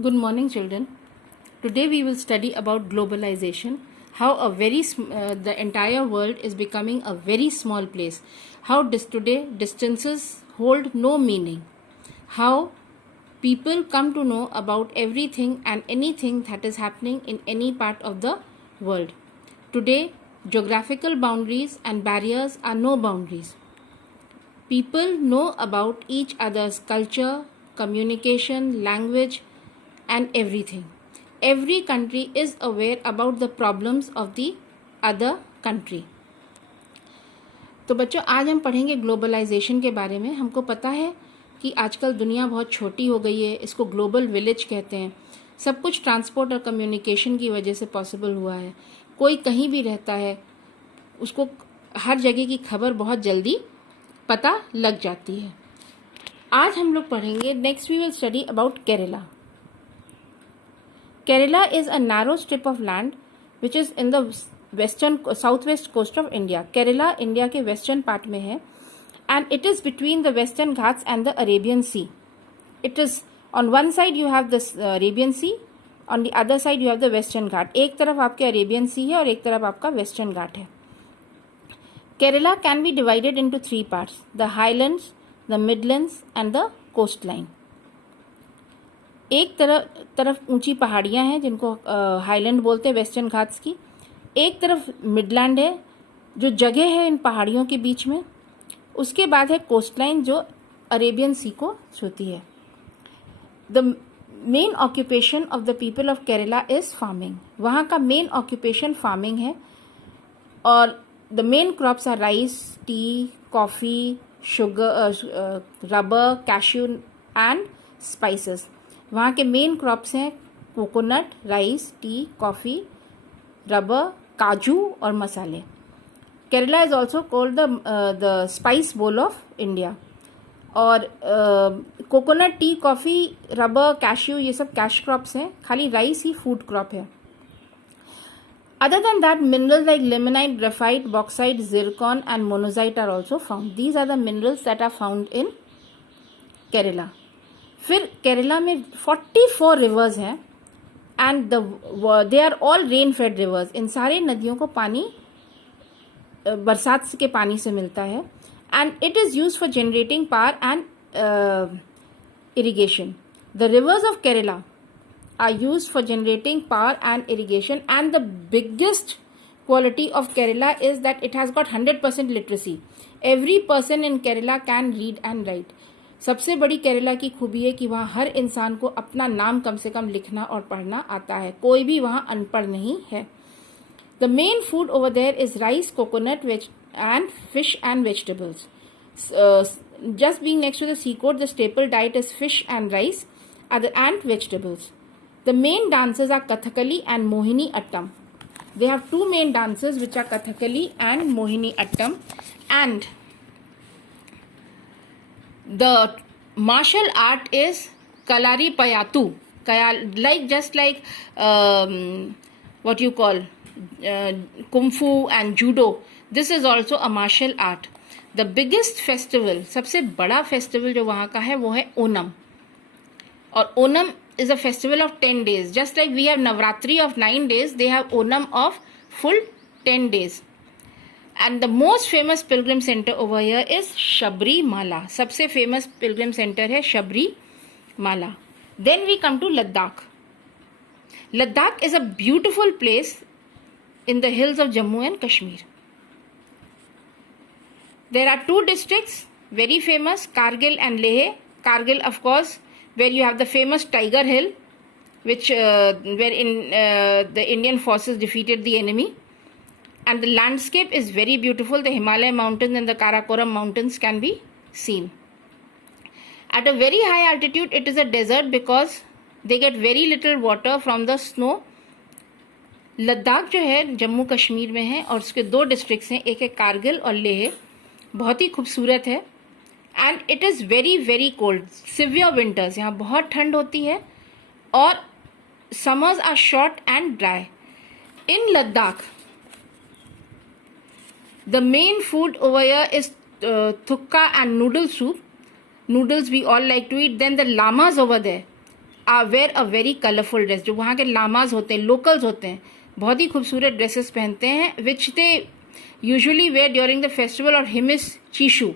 Good morning, children. Today we will study about globalization, how the entire world is becoming a very small place, how today distances hold no meaning, how people come to know about everything and anything that is happening in any part of the world. Today, geographical boundaries and barriers are no boundaries. People know about each other's culture, communication, language, and everything. Every country is aware about the problems of the other country. तो बच्चों, आज हम पढ़ेंगे ग्लोबलाइजेशन के बारे में. हमको पता है कि आजकल दुनिया बहुत छोटी हो गई है. इसको ग्लोबल विलेज कहते हैं. सब कुछ ट्रांसपोर्ट और कम्युनिकेशन की वजह से पॉसिबल हुआ है. कोई कहीं भी रहता है, उसको हर जगह की खबर बहुत जल्दी पता लग जाती है. आज हम लोग पढ़ेंगे, next we will study about Kerala. Kerala is a narrow strip of land which is in the southwest coast of India. Kerala India के western part में है, and it is between the Western Ghats and the Arabian Sea. It is on one side you have the Arabian Sea, on the other side you have the Western Ghat. एक तरफ आपके Arabian Sea है और एक तरफ आपका Western Ghat है. Kerala can be divided into three parts: the highlands, the midlands and the coastline. एक तरफ ऊंची पहाड़ियां हैं जिनको हाईलैंड बोलते हैं, वेस्टर्न घाट्स की. एक तरफ मिडलैंड है जो जगह है इन पहाड़ियों के बीच में. उसके बाद है कोस्टलाइन जो अरेबियन सी को छूती है. The main occupation of the people of Kerala is farming. वहाँ का मेन ऑक्यूपेशन फार्मिंग है और the main crops are rice, tea, coffee, sugar, rubber, cashew and spices. वहाँ के मेन क्रॉप्स हैं coconut, rice, tea, coffee, rubber, काजू और मसाले. Kerala is also called the spice bowl of India. और coconut, tea, coffee, rubber, cashew ये सब cash crops हैं. खाली राइस ही फूड क्रॉप है. Other than that, minerals like limonite, graphite, bauxite, zircon and monazite are also found. These are the minerals that are found in Kerala. फिर केरला में 44 rivers हैं and they are all rain fed rivers. इन सारे नदियों को पानी बरसात के पानी से मिलता है and it is use for generating power and irrigation. The rivers of Kerala are use for generating power and irrigation and the biggest quality of Kerala is that it has got 100% literacy. Every person in Kerala can read and write. सबसे बड़ी केरला की खूबी है कि वहाँ हर इंसान को अपना नाम कम से कम लिखना और पढ़ना आता है. कोई भी वहाँ अनपढ़ नहीं है. The main food over there is rice, coconut and fish and vegetables. Just being next to the seacoast, the staple diet is fish and rice and vegetables. The main dances are Kathakali and Mohini Attam. They have two main dances which are Kathakali and Mohini Attam, and the martial art is Kalari Payattu, just like what you call Kung Fu and Judo. This is also a martial art. The biggest festival, सबसे बड़ा फेस्टिवल जो वहाँ का है वो है ओनम. और Onam is a festival of 10 days. Just like we have Navratri of 9 days, they have Onam of full 10 days. And the most famous pilgrim center over here is Sabrimala. सबसे famous pilgrim center है Sabrimala. Then we come to Ladakh. Ladakh is a beautiful place in the hills of Jammu and Kashmir. There are two districts very famous, Kargil and Leh. Kargil, of course, where you have the famous Tiger Hill, which wherein the Indian forces defeated the enemy. And the landscape is very beautiful. The Himalaya mountains and the Karakoram mountains can be seen. At a very high altitude, it is a desert because they get very little water from the snow. Ladakh जो है जम्मू कश्मीर में है और उसके दो डिस्ट्रिक्ट्स हैं, एक है कारगिल और लेह. बहुत ही खूबसूरत है. And it is very very cold. Severe winters, यहाँ बहुत ठंड होती है और summers are short and dry. In Ladakh the main food over here is thukpa and noodle soup. Noodles we all like to eat. Then the llamas over there wear a very colourful dress. जो वहाँ के लामाज होते हैं, लोकल्स होते हैं, बहुत ही खूबसूरत ड्रेसेस पहनते हैं, which they usually wear during the festival और Hemis Tsechu.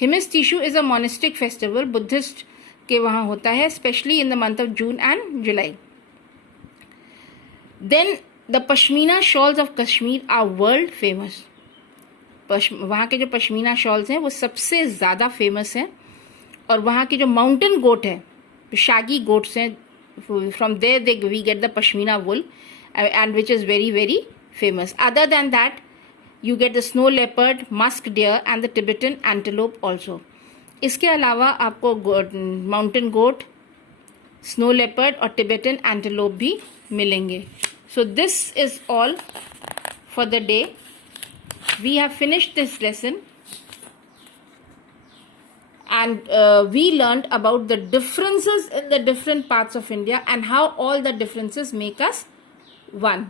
Hemis Tsechu is a monastic festival, Buddhist के वहाँ होता है, specially in the month of June and July. Then the pashmina shawls of Kashmir are world famous. वहाँ के जो पश्मीना शॉल्स हैं वो सबसे ज़्यादा फेमस हैं। और वहाँ की जो माउंटेन गोट है, शैगी गोट्स हैं, from there we get the pashmina wool and which is very very famous. Other than that you get the snow leopard, musk deer and the Tibetan antelope also. इसके अलावा आपको mountain goat, snow leopard और Tibetan antelope भी मिलेंगे। So this is all for the day. We have finished this lesson and we learned about the differences in the different parts of India and how all the differences make us one.